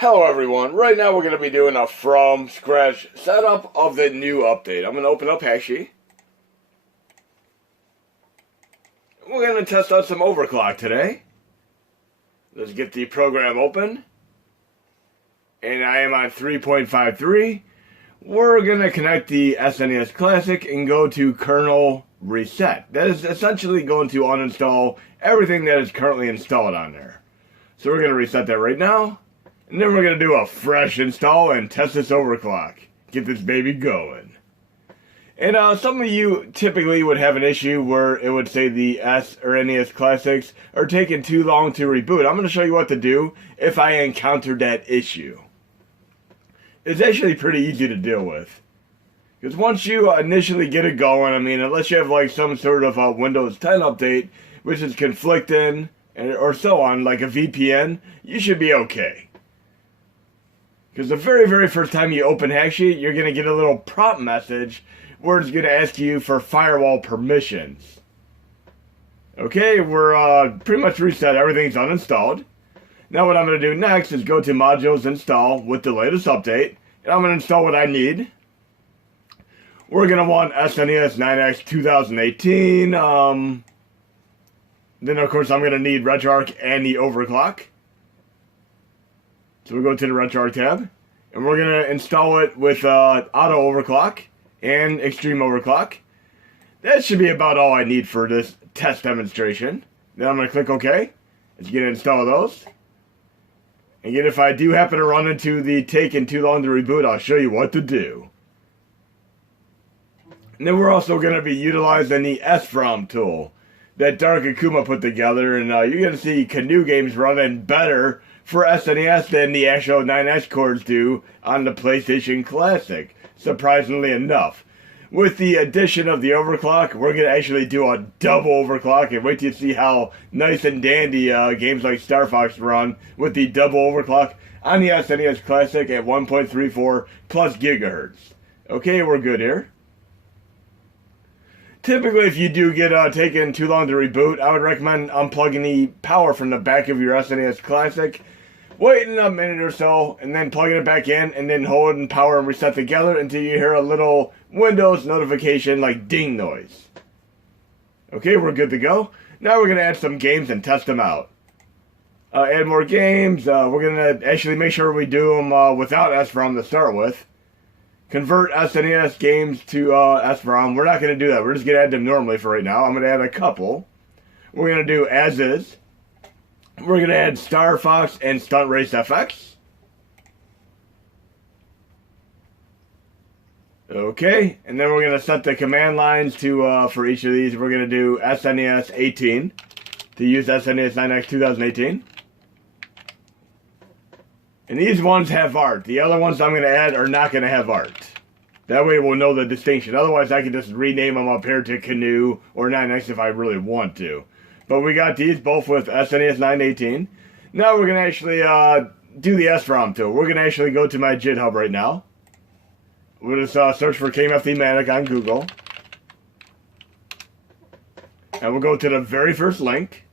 Hello everyone, right now we're going to be doing a from scratch setup of the new update. I'm going to open up Hashi. We're going to test out some overclock today. Let's get the program open. And I am on 3.53. We're going to connect the SNES Classic and go to Kernel Reset. That is essentially going to uninstall everything that is currently installed on there. So we're going to reset that right now. And then we're going to do a fresh install and test this overclock. Get this baby going. And some of you typically would have an issue where it would say the S or NES Classics are taking too long to reboot. I'm going to show you what to do if I encountered that issue. It's actually pretty easy to deal with. Because once you initially get it going, I mean, unless you have like some sort of a Windows 10 update, which is conflicting, or so on, like a VPN, you should be okay. Because the very first time you open Hashi, you're going to get a little prompt message where it's going to ask you for firewall permissions. Okay, we're pretty much reset. Everything's uninstalled. Now what I'm going to do next is go to Modules Install with the latest update. And I'm going to install what I need. We're going to want SNES 9X 2018. Then of course I'm going to need RetroArch and the overclock. So we'll go to the RetroArch tab, and we're going to install it with Auto Overclock and Xtreme Overclock. That should be about all I need for this test demonstration. Then I'm going to click OK. Let's get install those. Again, if I do happen to run into the taking too long to reboot, I'll show you what to do. And then we're also going to be utilizing the Sfrom tool that Dark Akuma put together, and you're going to see Canoe games running better for SNES than the actual 9X cores do on the PlayStation Classic, surprisingly enough. With the addition of the overclock, we're going to actually do a double overclock, and wait till you see how nice and dandy games like Star Fox run with the double overclock on the SNES Classic at 1.34 plus gigahertz. Okay, we're good here. Typically, if you do get taken too long to reboot, I would recommend unplugging the power from the back of your SNES Classic, waiting a minute or so, and then plugging it back in, and then holding power and reset together until you hear a little Windows notification like ding noise. Okay, we're good to go. Now we're going to add some games and test them out. Add more games. We're going to actually make sure we do them without Sfrom to start with. Convert SNES games to Sfrom. We're not going to do that. We're just going to add them normally for right now. I'm going to add a couple. We're going to do as is. We're going to add Star Fox and Stunt Race FX. Okay, and then we're going to set the command lines to for each of these. We're going to do SNES 18 to use SNES 9X 2018. And these ones have art. The other ones I'm going to add are not going to have art. That way we'll know the distinction. Otherwise I can just rename them up here to Canoe or 9X if I really want to. But we got these both with SNES 918. Now we're going to actually do the Sfrom tool. We're going to actually go to my GitHub right now. We'll just search for KMF Thematic on Google. And we'll go to the very first link.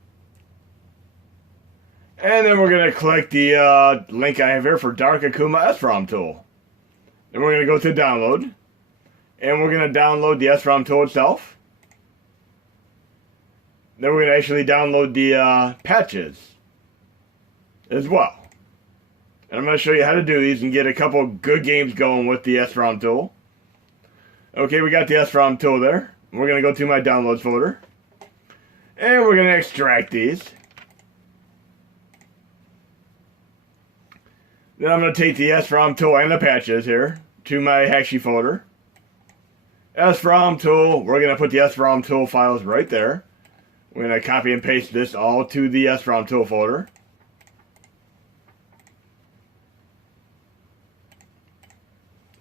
And then we're going to click the link I have here for Dark Akuma Sfrom tool. Then we're going to go to download. And we're going to download the Sfrom tool itself. Then we're going to actually download the patches as well. And I'm going to show you how to do these and get a couple good games going with the Sfrom tool. Okay, we got the Sfrom tool there. We're going to go to my downloads folder. And we're going to extract these. Then I'm going to take the Sfrom tool and the patches here to my Hashi folder. Sfrom tool, we're going to put the Sfrom tool files right there. We're going to copy and paste this all to the Sfrom tool folder.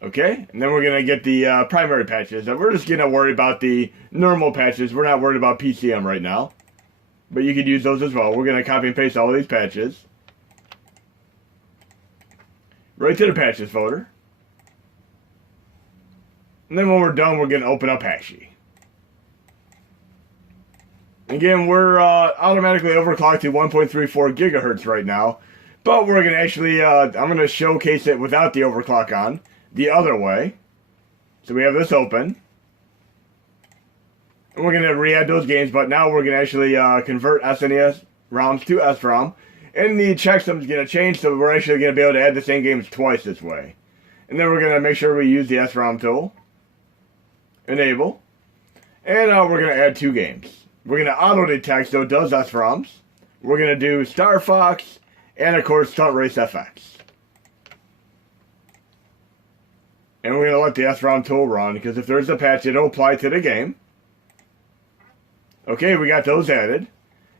Okay, and then we're going to get the primary patches. And we're just going to worry about the normal patches. We're not worried about PCM right now. But you could use those as well. We're going to copy and paste all of these patches. Right to the patches folder. And then when we're done, we're going to open up Hashi. Again, we're automatically overclocked to 1.34 gigahertz right now. But we're going to actually, I'm going to showcase it without the overclock on, the other way. So we have this open. And we're going to re-add those games, but now we're going to actually convert SNES ROMs to Sfrom. And the checksum is going to change, so we're actually going to be able to add the same games twice this way. And then we're going to make sure we use the Sfrom tool. Enable. And we're going to add 2 games. We're going to auto-detect, so it does Sfroms. We're going to do Star Fox, and of course, Stunt Race FX. And we're going to let the Sfrom tool run, because if there's a patch, it'll apply to the game. Okay, we got those added.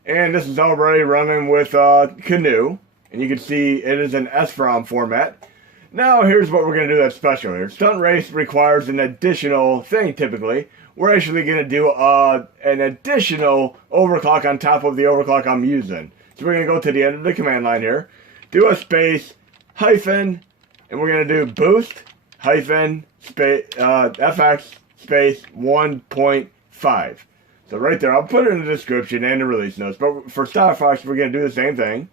And this is already running with Canoe. And you can see it is an Sfrom format. Now, here's what we're going to do that's special here. Stunt Race requires an additional thing, typically. We're actually going to do an additional overclock on top of the overclock I'm using. So we're going to go to the end of the command line here. Do a space, hyphen, and we're going to do boost, hyphen, space, FX, space, 1.5. So right there, I'll put it in the description and the release notes. But for Star Fox, we're going to do the same thing.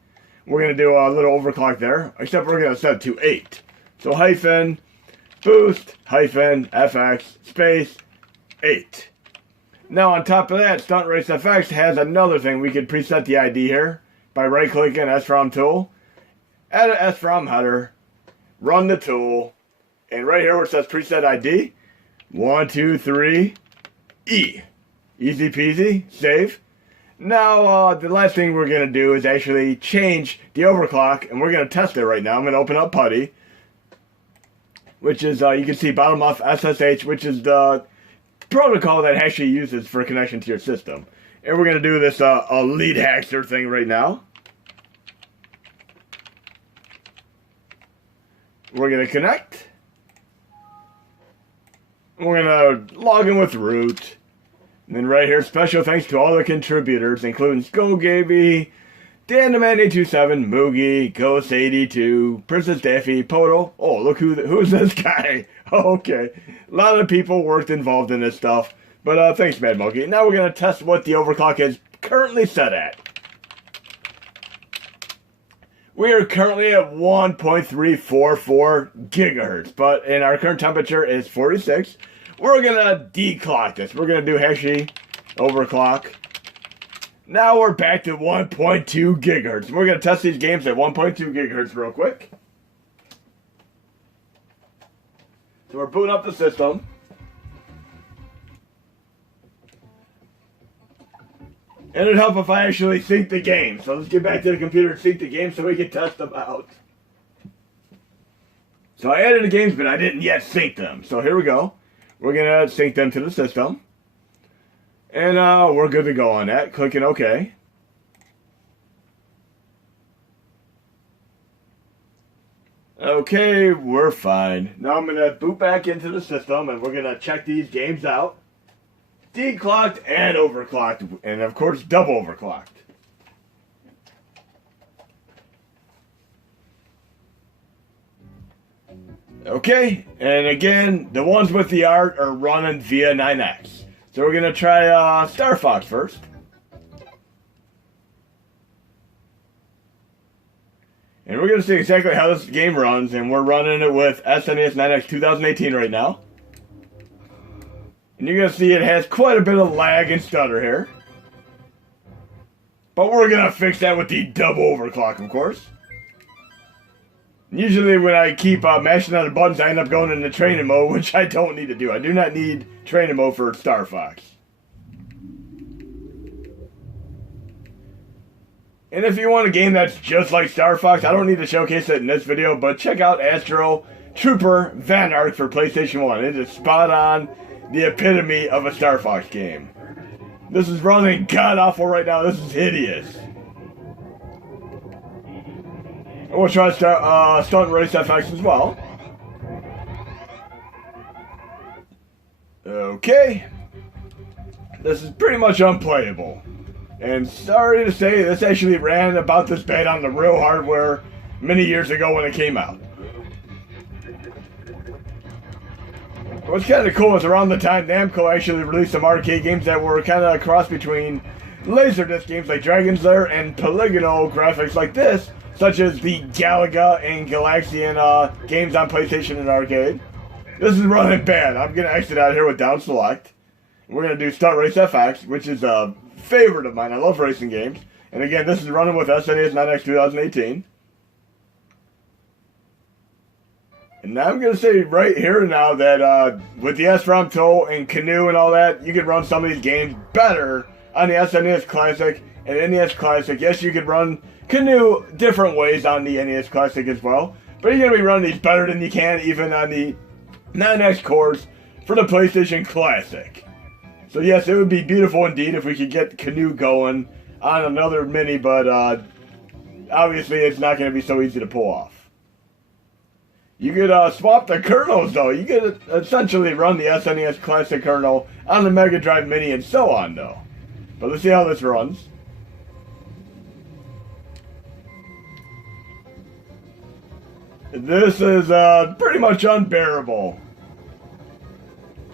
We're going to do a little overclock there, except we're going to set it to 8. So hyphen, boost, hyphen, FX, space, 8. Now on top of that, Stunt Race FX has another thing. We could preset the ID here by right-clicking Sfrom tool, add an Sfrom header, run the tool, and right here where it says preset ID, 1, 2, 3, E. Easy peasy, save. Now, the last thing we're going to do is actually change the overclock, and we're going to test it right now. I'm going to open up PuTTY, which is, you can see bottom left SSH, which is the protocol that actually uses for connection to your system. And we're going to do this lead hacker thing right now. We're going to connect. We're going to log in with root. And then right here, special thanks to all the contributors, including SkoGaby, DanTheMan827, Moogie, Ghost82, Princess Daffy, Poto. Oh, look who's this guy. Oh, okay. A lot of people worked involved in this stuff. But thanks, Mad Monkey. Now we're going to test what the overclock is currently set at. We are currently at 1.344 gigahertz, but in our current temperature is 46. We're going to declock this. We're going to do Xtreme Overclock. Now we're back to 1.2 gigahertz. We're going to test these games at 1.2 gigahertz real quick. So we're booting up the system. And it'd help if I actually sync the game. So let's get back to the computer and sync the game so we can test them out. So I added the games, but I didn't yet sync them. So here we go. We're going to sync them to the system. And we're good to go on that. Clicking OK. Okay, we're fine. Now I'm going to boot back into the system and we're going to check these games out. Declocked and overclocked. And of course, double overclocked. Okay, and again, the ones with the art are running via 9X. So we're going to try Star Fox first. And we're going to see exactly how this game runs, and we're running it with SNES 9X 2018 right now. And you're going to see it has quite a bit of lag and stutter here. But we're going to fix that with the double overclock, of course. Usually when I keep mashing on the buttons, I end up going into training mode, which I don't need to do. I do not need training mode for Star Fox. And if you want a game that's just like Star Fox, I don't need to showcase it in this video, but check out Astro Trooper Van Ark for PlayStation 1. It is spot on the epitome of a Star Fox game. This is running god-awful right now. This is hideous. We'll try Stunt Race FX as well. Okay. This is pretty much unplayable. And sorry to say, this actually ran about this bad on the real hardware many years ago when it came out. What's kind of cool is around the time Namco actually released some arcade games that were kind of a cross between Laserdisc games like Dragon's Lair and polygonal graphics like this, such as the Galaga and Galaxian games on PlayStation and Arcade. This is running bad. I'm going to exit out here with down select. We're going to do Stunt Race FX, which is a favorite of mine. I love racing games. And again, this is running with SNES 9X 2018. And now I'm going to say right here and now that with the Sfrom tool and Canoe and all that, you can run some of these games better on the SNES Classic and NES Classic. Yes, you could run Canoe different ways on the NES Classic as well. But you're going to be running these better than you can even on the 9X cores for the PlayStation Classic. So yes, it would be beautiful indeed if we could get Canoe going on another mini, but obviously it's not going to be so easy to pull off. You could swap the kernels though. You could essentially run the SNES Classic kernel on the Mega Drive Mini and so on though. But let's see how this runs. This is pretty much unbearable.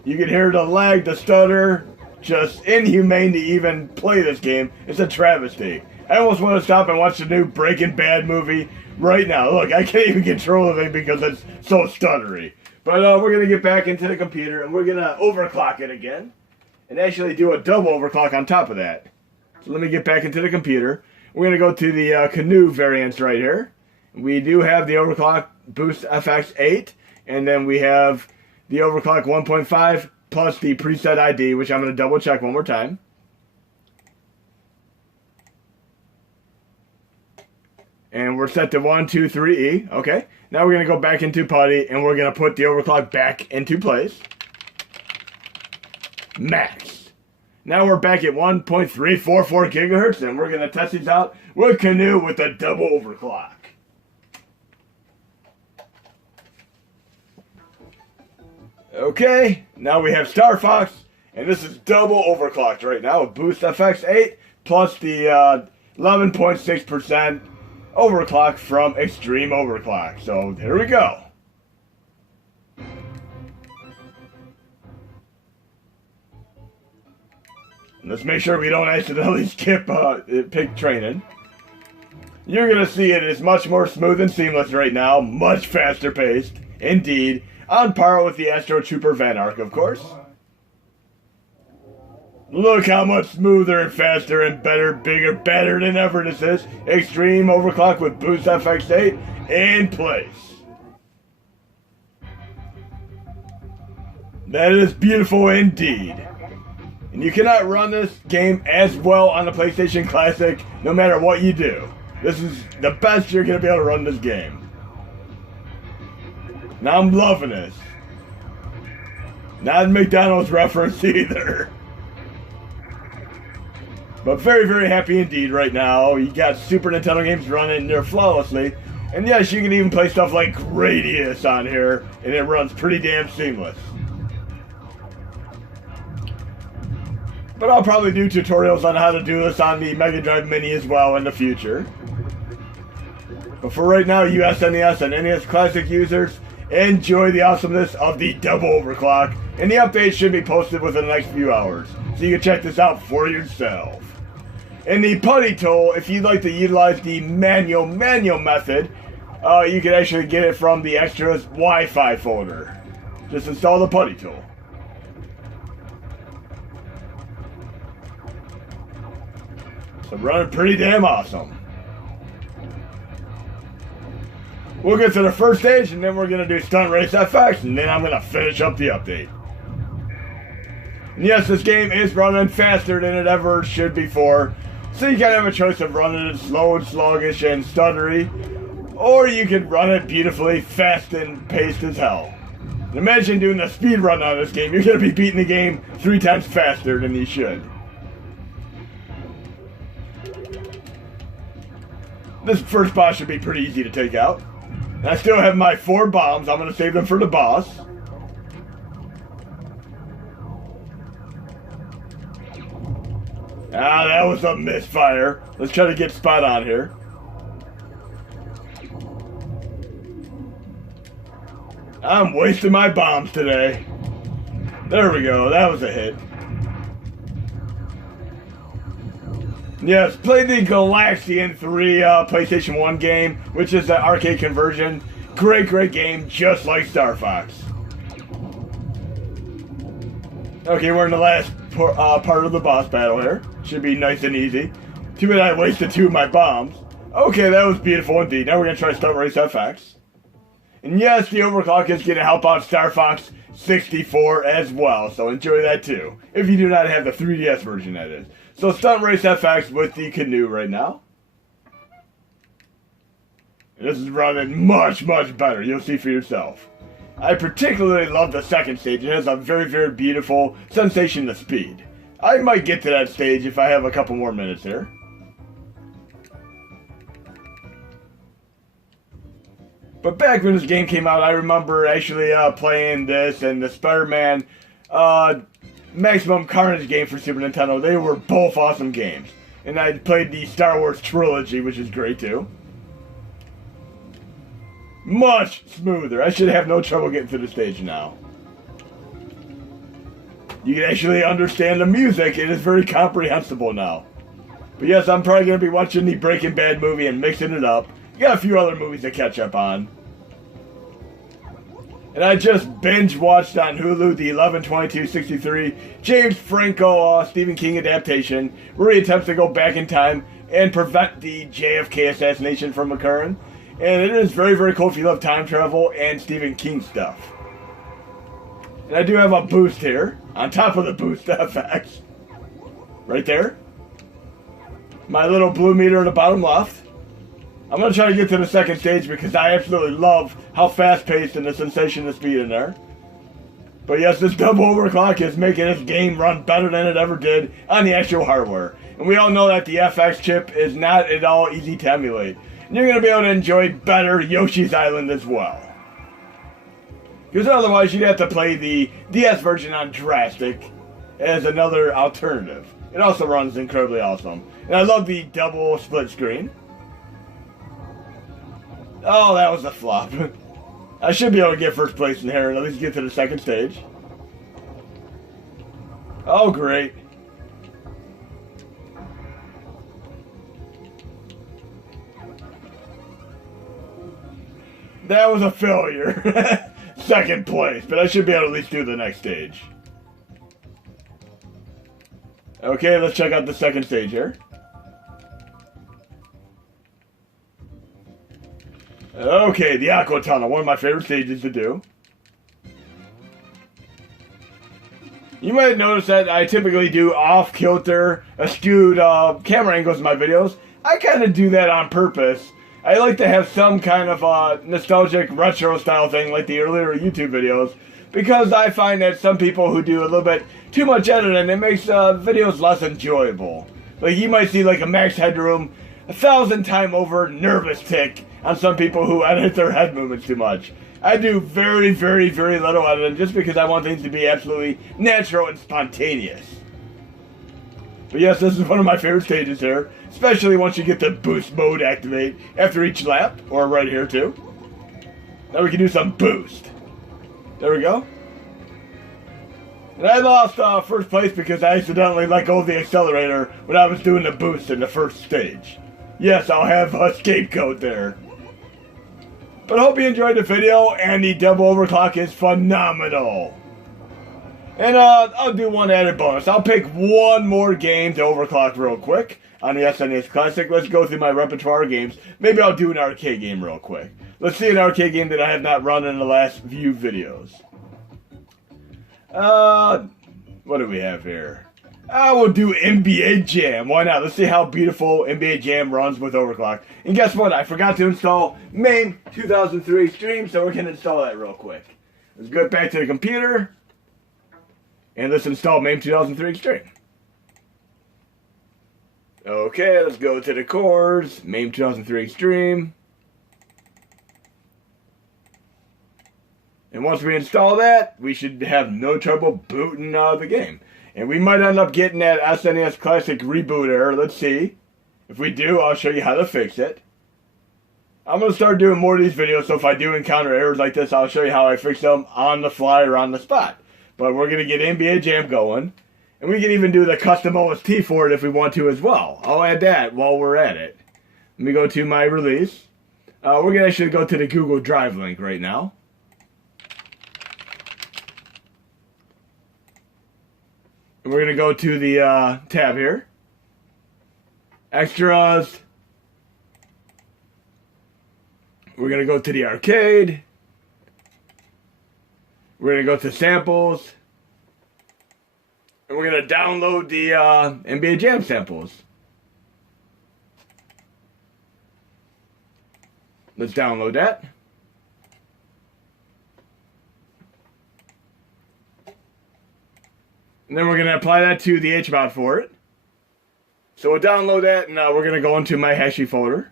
You can hear the lag, the stutter, just inhumane to even play this game. It's a travesty. I almost want to stop and watch the new Breaking Bad movie right now. Look, I can't even control the thing because it's so stuttery. But we're going to get back into the computer and we're going to overclock it again. And actually do a double overclock on top of that. So let me get back into the computer. We're going to go to the Canoe variants right here. We do have the Overclock Boost FX 8. And then we have the Overclock 1.5 plus the preset ID, which I'm going to double check one more time. And we're set to 1, 2, 3E. Okay. Now we're going to go back into PuTTY and we're going to put the overclock back into place. Max. Now we're back at 1.344 gigahertz and we're going to test these out with Canoe with a double overclock. Okay, now we have Star Fox, and this is double overclocked right now with Boost FX 8 plus the 11.6% overclock from Xtreme Overclock. So here we go. Let's make sure we don't accidentally skip pig training. You're going to see it is much more smooth and seamless right now, much faster paced, indeed. On par with the Astro Trooper Van Ark, of course. Look how much smoother and faster and better, bigger, better than ever this is. Xtreme Overclock with Boost FX 8 in place. That is beautiful indeed. And you cannot run this game as well on the PlayStation Classic no matter what you do. This is the best you're going to be able to run this game. Now I'm loving this. Not a McDonald's reference either. But very, very happy indeed right now. You got Super Nintendo games running there flawlessly. And yes, you can even play stuff like Gradius on here. And it runs pretty damn seamless. But I'll probably do tutorials on how to do this on the Mega Drive Mini as well in the future. But for right now, you SNES and NES Classic users, enjoy the awesomeness of the double overclock, and the update should be posted within the next few hours, so you can check this out for yourself. And the PuTTY tool, if you'd like to utilize the manual method, you can actually get it from the extras Wi-Fi folder. Just install the PuTTY tool. So running pretty damn awesome. We'll get to the first stage, and then we're going to do Stunt Race FX, and then I'm going to finish up the update. And yes, this game is running faster than it ever should before, so you can have a choice of running it slow and sluggish and stuttery, or you can run it beautifully fast and paced as hell. And imagine doing the speed run on this game. You're going to be beating the game 3 times faster than you should. This first boss should be pretty easy to take out. I still have my 4 bombs. I'm going to save them for the boss. Ah, that was a misfire. Let's try to get spot on here. I'm wasting my bombs today. There we go. That was a hit. Yes, play the Galaxian 3 PlayStation 1 game, which is the arcade conversion. Great game, just like Star Fox. Okay, we're in the last part of the boss battle here. Should be nice and easy. Too bad I wasted 2 of my bombs. Okay, that was beautiful indeed. Now we're going to try Stunt Race FX. And yes, the overclock is going to help out Star Fox 64 as well, so enjoy that too. If you do not have the 3DS version, that is. So Stunt Race FX with the Canoe right now. This is running much better. You'll see for yourself. I particularly love the second stage. It has a very beautiful sensation of speed. I might get to that stage if I have a couple more minutes here. But back when this game came out, I remember actually playing this and the Spider-Man Maximum Carnage game for Super Nintendo. They were both awesome games. And I played the Star Wars trilogy, which is great too. Much smoother. I should have no trouble getting to the stage now. You can actually understand the music. It is very comprehensible now. But yes, I'm probably going to be watching the Breaking Bad movie and mixing it up. You got a few other movies to catch up on. And I just binge-watched on Hulu the 11/22/63 James Franco Stephen King adaptation, where he attempts to go back in time and prevent the JFK assassination from occurring. And it is very cool if you love time travel and Stephen King stuff. And I do have a boost here, on top of the boost FX. Right there. My little blue meter in the bottom left. I'm going to try to get to the second stage because I absolutely love how fast-paced and the sensation of speed in there. But yes, this double overclock is making this game run better than it ever did on the actual hardware. And we all know that the FX chip is not at all easy to emulate. And you're going to be able to enjoy better Yoshi's Island as well. Because otherwise you'd have to play the DS version on Drastic as another alternative. It also runs incredibly awesome. And I love the double split screen. Oh, that was a flop. I should be able to get first place in here and at least get to the second stage. Oh, great. That was a failure. Second place, but I should be able to at least do the next stage. Okay, let's check out the second stage here. Okay, the Aqua Tunnel, one of my favorite stages to do. You might notice that I typically do off-kilter, skewed camera angles in my videos. I kind of do that on purpose. I like to have some kind of nostalgic retro style thing like the earlier YouTube videos, because I find that some people who do a little bit too much editing, it makes videos less enjoyable. Like you might see like a Max Headroom 1,000 times over nervous tick on some people who edit their head movements too much. I do very little editing just because I want things to be absolutely natural and spontaneous. But yes, this is one of my favorite stages here, especially once you get the boost mode activate after each lap, or right here too. Now we can do some boost. There we go. And I lost first place because I accidentally let go of the accelerator when I was doing the boost in the first stage. Yes, I'll have a scapegoat there. But I hope you enjoyed the video, and the double overclock is phenomenal. And I'll do one added bonus. I'll pick one more game to overclock real quick on the SNES Classic. Let's go through my repertoire of games. Maybe I'll do an arcade game real quick. Let's see an arcade game that I have not run in the last few videos. What do we have here? I will do NBA Jam. Why not? Let's see how beautiful NBA Jam runs with overclock. And guess what? I forgot to install MAME 2003 Xtreme, so we're going to install that real quick. Let's go back to the computer. And let's install MAME 2003 Xtreme. Okay, let's go to the cores. MAME 2003 Xtreme. And once we install that, we should have no trouble booting the game. And we might end up getting that SNES Classic reboot error. Let's see. If we do, I'll show you how to fix it. I'm going to start doing more of these videos, so if I do encounter errors like this, I'll show you how I fix them on the fly or on the spot. But we're going to get NBA Jam going. And we can even do the custom OST for it if we want to as well. I'll add that while we're at it. Let me go to my release. We're going to actually go to the Google Drive link right now. And we're going to go to the tab here. Extras. We're going to go to the arcade. We're going to go to samples. And we're going to download the NBA Jam samples. Let's download that. And then we're going to apply that to the HMOD for it. So we'll download that, and we're going to go into my Hashy folder.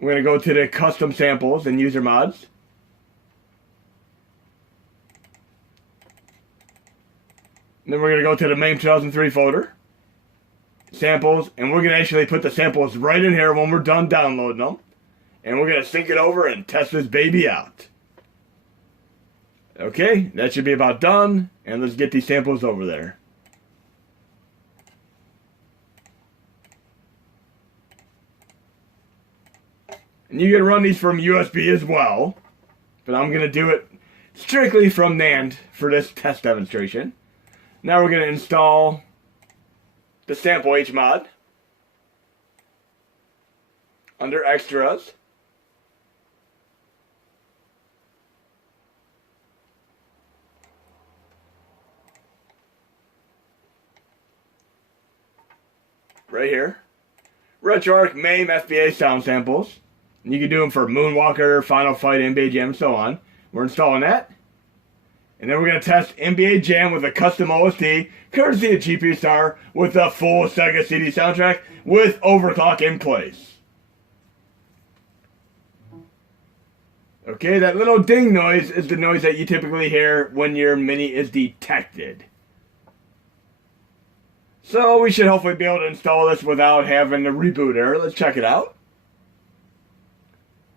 We're going to go to the custom samples and user mods. And then we're going to go to the MAME 2003 folder. Samples, and we're going to actually put the samples right in here when we're done downloading them. And we're going to sync it over and test this baby out. Okay, that should be about done. And let's get these samples over there. And you can run these from USB as well. But I'm going to do it strictly from NAND for this test demonstration. Now we're going to install the sample HMOD under extras. Right here. RetroArch, MAME, FBA sound samples. And you can do them for Moonwalker, Final Fight, NBA Jam, and so on. We're installing that. And then we're going to test NBA Jam with a custom OST, courtesy of GP Star, with the full Sega CD soundtrack, with overclock in place. Okay, that little ding noise is the noise that you typically hear when your mini is detected. So we should hopefully be able to install this without having to reboot error. Let's check it out.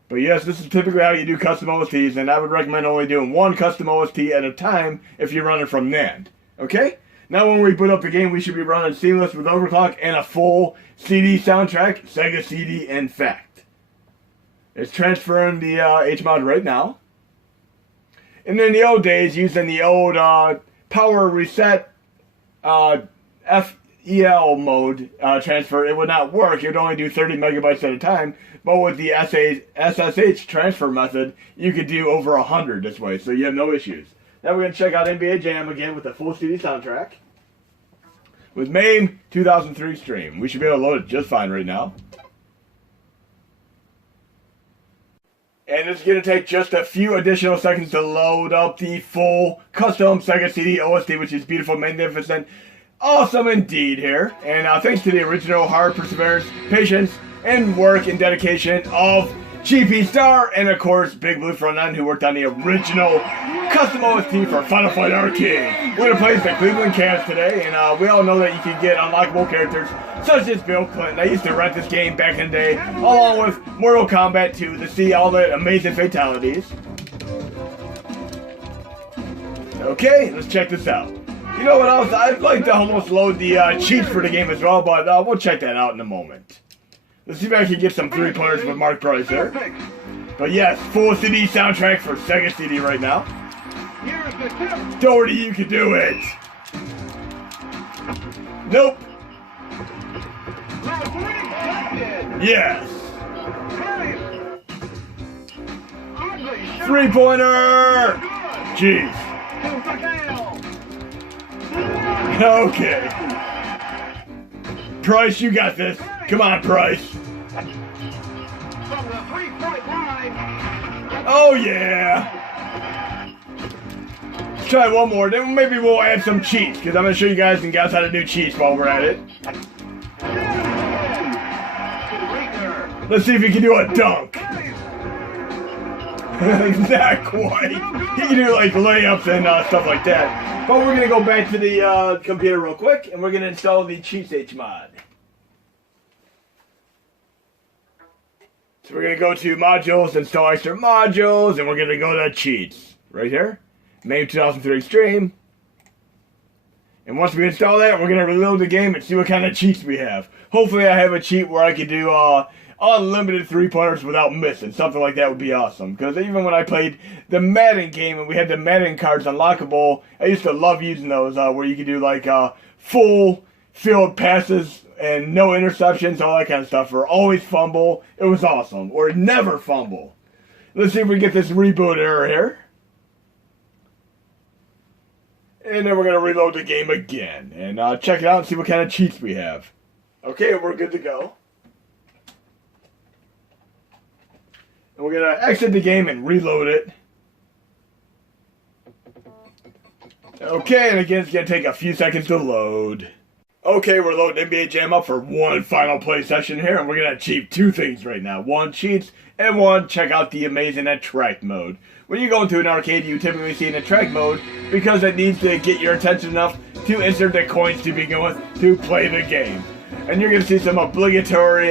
But yes, this is typically how you do custom OSTs, and I would recommend only doing one custom OST at a time if you're running from NAND. Okay? Now when we boot up the game, we should be running seamless with overclock and a full CD soundtrack, Sega CD in fact. It's transferring the HMOD right now. And in the old days, using the old power reset FEL mode transfer, it would not work. It would only do 30 megabytes at a time. But with the SSH transfer method, you could do over 100 this way, so you have no issues. Now we're going to check out NBA Jam again with the full CD soundtrack. With MAME 2003 stream. We should be able to load it just fine right now. And it's going to take just a few additional seconds to load up the full custom Sega CD OST, which is beautiful, magnificent, awesome indeed here. And thanks to the original hard perseverance, patience, and work and dedication of GP Star, and of course Big Blue Frontend, who worked on the original custom OST for Final Fight Arcade. We're going to play the Cleveland Cavs today, and we all know that you can get unlockable characters such as Bill Clinton. I used to rent this game back in the day, along with Mortal Kombat 2, to see all the amazing fatalities. Okay, let's check this out. You know what else? I'd like to almost load the cheats for the game as well, but we'll check that out in a moment. Let's see if I can get some 3-pointers with Mark Price there. But yes, full CD soundtrack for Sega CD right now. Doherty, you can do it! Nope! Yes! 3-pointer! Jeez. Okay. Price, you got this. Come on, Price. Oh, yeah. Let's try one more. Then maybe we'll add some cheats, because I'm going to show you guys and gals how to do cheats while we're at it. Let's see if he can do a dunk. Not quite. He can do like layups and stuff like that. But we're going to go back to the computer real quick, and we're going to install the Cheats HMOD. So we're going to go to modules, install extra modules, and we're going to go to cheats. Right here. MAME 2003 Xtreme. And once we install that, we're going to reload the game and see what kind of cheats we have. Hopefully I have a cheat where I can do unlimited three-pointers without missing. Something like that would be awesome. Because even when I played the Madden game and we had the Madden cards unlockable, I used to love using those where you could do like full field passes and no interceptions, all that kind of stuff. Or always fumble. It was awesome. Or never fumble. Let's see if we get this reboot error here. And then we're going to reload the game again. And check it out and see what kind of cheats we have. Okay, we're good to go. And we're going to exit the game and reload it. Okay, and again, it's going to take a few seconds to load. Okay, we're loading NBA Jam up for one final play session here. And we're going to achieve two things right now. One, cheats. And one, check out the amazing attract mode. When you go into an arcade, you typically see an attract mode because it needs to get your attention enough to insert the coins to begin with to play the game. And you're going to see some obligatory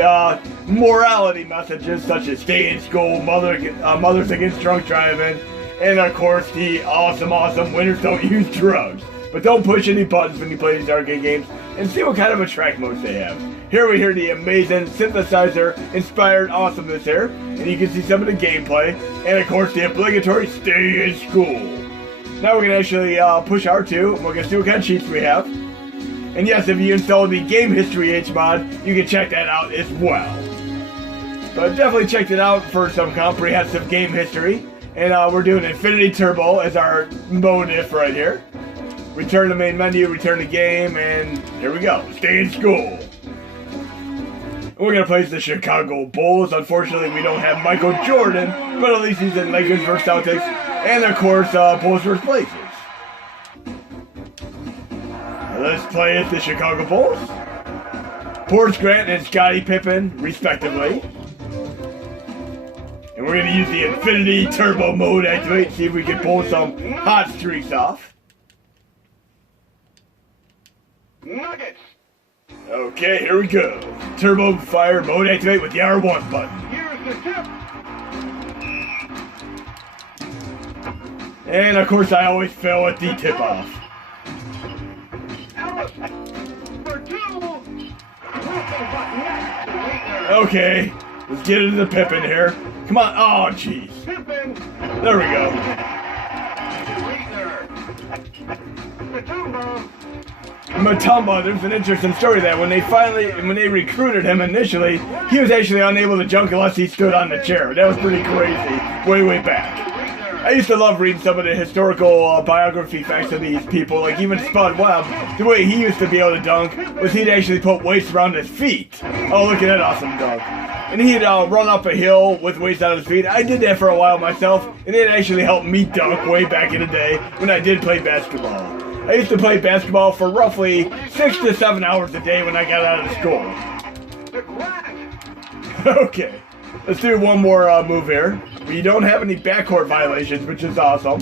morality messages such as stay in school, mothers against drunk driving, and of course the awesome winners don't use drugs. But don't push any buttons when you play these arcade games and see what kind of attract modes they have. Here we hear the amazing synthesizer-inspired awesomeness here, and you can see some of the gameplay, and of course the obligatory stay in school. Now we're going to actually push R2, and we're going to see what kind of cheats we have. And yes, if you install the Game History HMod, you can check that out as well. But definitely check it out for some comprehensive game history. And we're doing Infinity Turbo as our mode if right here. Return to main menu, return to game, and here we go. Stay in school. We're going to play the Chicago Bulls. Unfortunately, we don't have Michael Jordan, but at least he's in Lakers vs. Celtics, and of course, Bulls vs. Blazers. Let's play as the Chicago Bulls. Horace Grant and Scottie Pippen, respectively. And we're going to use the Infinity Turbo mode activate and see if we can pull some hot streaks off. Nuggets. Okay, here we go. Turbo fire mode activate with the R1 button. Here's the tip. And of course I always fail at the tip off. Alice for two. Okay, let's get into the Pippin here. Come on, oh jeez. Pippin. There we go. Matumba, there's an interesting story there. When they recruited him initially, he was actually unable to jump unless he stood on the chair. That was pretty crazy, way back. I used to love reading some of the historical biography facts of these people, like even Spud Webb. The way he used to be able to dunk was he'd actually put weights around his feet. Oh, look at that awesome dunk. And he'd run up a hill with weights on his feet. I did that for a while myself, and it actually helped me dunk way back in the day when I did play basketball. I used to play basketball for roughly 6 to 7 hours a day when I got out of school. Okay, let's do one more move here. We don't have any backcourt violations, which is awesome.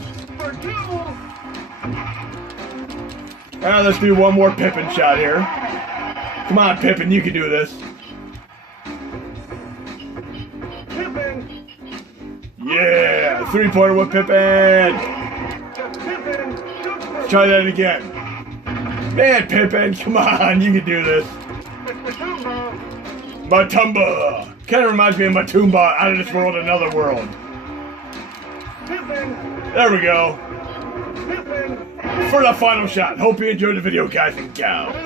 Let's do one more Pippin shot here. Come on, Pippin, you can do this. Yeah, three-pointer with Pippin. Try that again. Man, Pippin, come on, you can do this. Matumba. Kind of reminds me of Matumba, Out of This World, Another World. There we go. For the final shot. Hope you enjoyed the video, guys and gals.